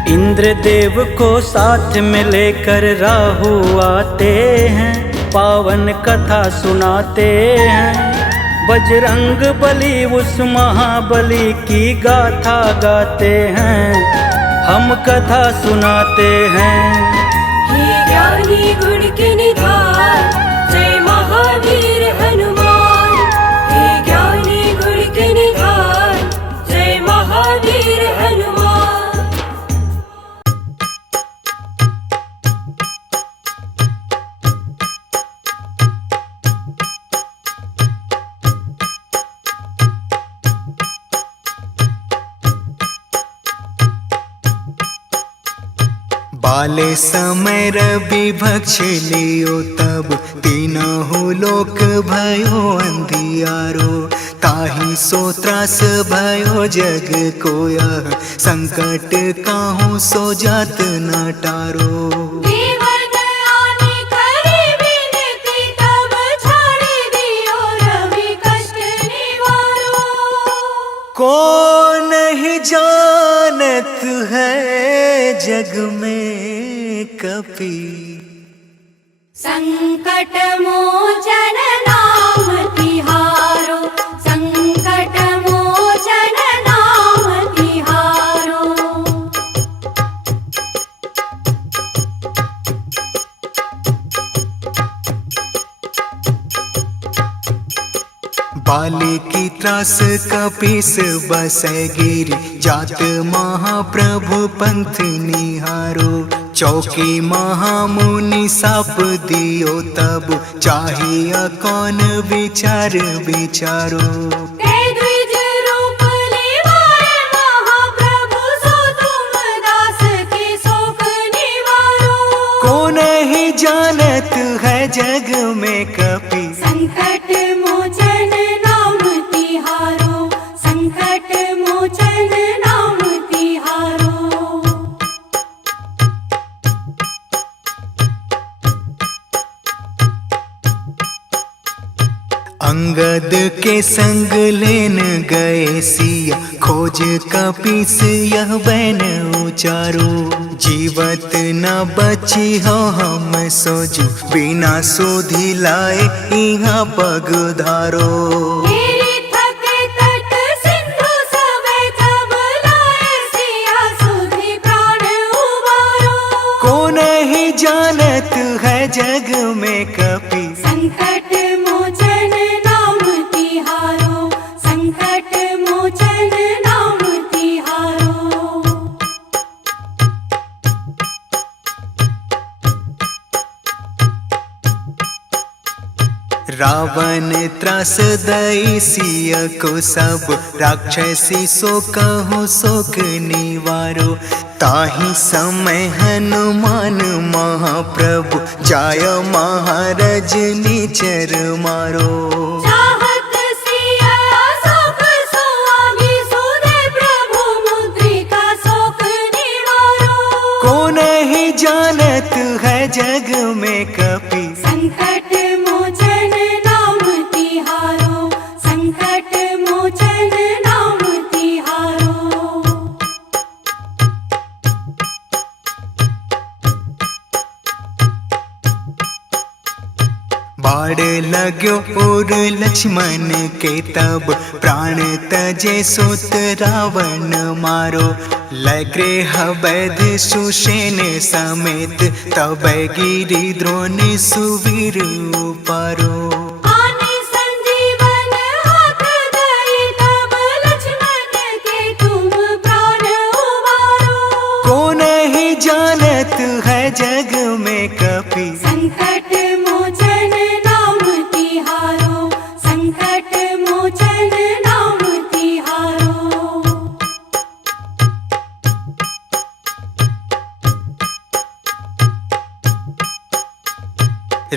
इंद्रदेव को साथ में लेकर राहु आते हैं, पावन कथा सुनाते हैं। बजरंग बली उस महाबली की गाथा गाते हैं, हम कथा सुनाते हैं। हे ज्ञानी गुण के निधान, जय महावीर हनुमान। हे बाले समय रवि भक्ष लियो तब तीनों लोक भयो अंधियारो ताहि सो त्रास भयो जग को यह संकट काहू सो जात न टारो देवन आने करी विनती तब छाड़ दियो रवि कष्ट निवारो को नहीं जानत है जग में कपि संकट मोचन नाम तिहारो संकट मोचन नाम तिहारो बाली की त्रास कपीस बसै गिरी जात महाप्रभु पंथ निहारो चौकी महामुनि साप दियो तब चाहिए कौन विचार विचारो ते द्विज रूप निवारे महाप्रभु सो तुम दास के शोक निवारो को नहीं जानत है जग में कपि संकट मोचन नाम तिहारो संकट मोचन नाम तिहारो अंगद के संग लेन गए सिया खोज कपीस यह बैन उचारो जीवत न बची हो हम सोजू बिना सोधी लाए इहाँ पग धारो मेरी थक तट सिंधु सबे जब लाए सिया सुधी प्राण उबारो को नहीं जानत है जग में कपि संकट मोचन नाम तिहारो संकट मोचन नाम तिहारो रावण त्रास दई सिय को सब राक्षसी सो कहूँ शोक निवारो ताहि समय हनुमान महाप्रभु जाय महाराज निचर मारो चाहत सिया शोक सुआगी सुधे प्रभु मुद्रिका शोक निवारो को नहीं जानत है जग में कपि संकट मोचन नाम तिहारो संकट मोचन नाम तिहारो बाढ़ लाग्यो और लक्ष्मण के तब प्राण तजे सुत रावण मारो लग्रेह वैद सुषेण समेत तब गिरि द्रोण सुवीर पारो आने संजीवन हाथ दई तब लक्ष्मण के तुम प्राण उबारो को नहीं जानत है जग में कपि संकट मोचन नाम तिहारो संकट मोचन नाम तिहारो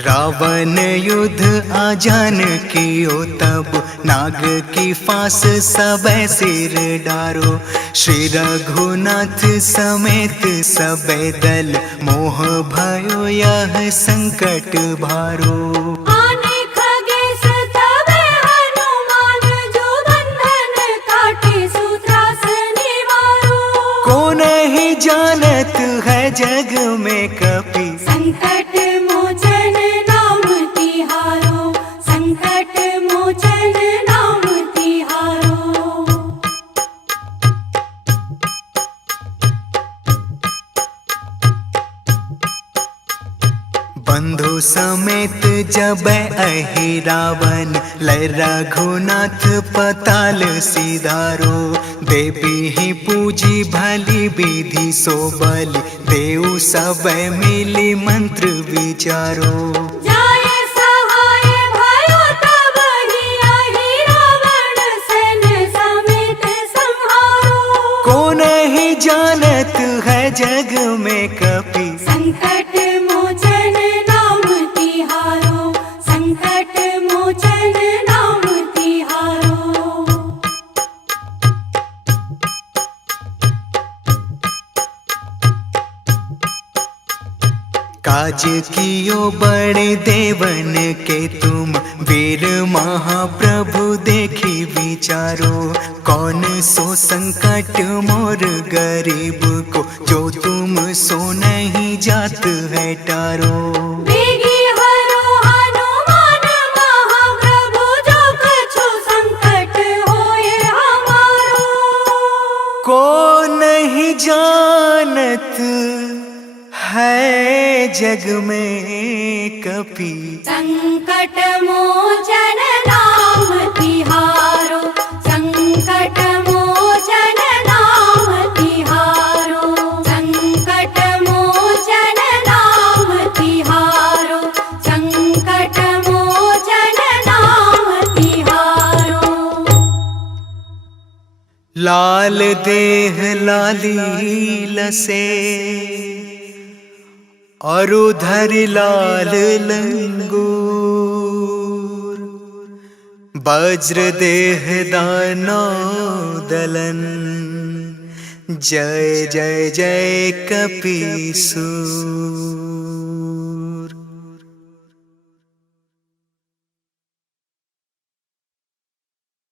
रावण युद्ध आजान कियो तब नाग की फांस सब सिर डारो श्री रघुनाथ समेत सब दल मोह भयो यह संकट भारो आने खगेश तबे हनुमान जो बंधन काटे सूत्रास निवारो को नहीं जानत है जग में कपि संकट मोचन नाम तिहारो संकट मोचन नाम तिहारो बंधु समेत जब अहि रावण लय रघुनाथ पताल सिधारो देवी ही पूजी भली विधि सो बलि देव सब मिली मंत्र विचारो जाय सहाय भयो तब ही आहि रावण सेन समेत संहारो को नहीं जानत है जग में कपि राज कियो बड़े देवन के तुम, वीर महाप्रभु देखी विचारो। कौन सो संकट मोर गरीब को, जो तुम सो नहीं जात है टारो। बेगी हरो हनुमान महाप्रभु, जो कछु संकट होए हमारो। को नहीं जानत है जग में कपि, संकट मोचन नाम तिहारो, संकट मोचन नाम तिहारो, संकट मोचन नाम तिहारो, संकट मोचन नाम तिहारो। लाल देह लाली लसे, और उधर लाल लंगूर। वज्र देह दानो दलन, जय जय जय कपीसूर।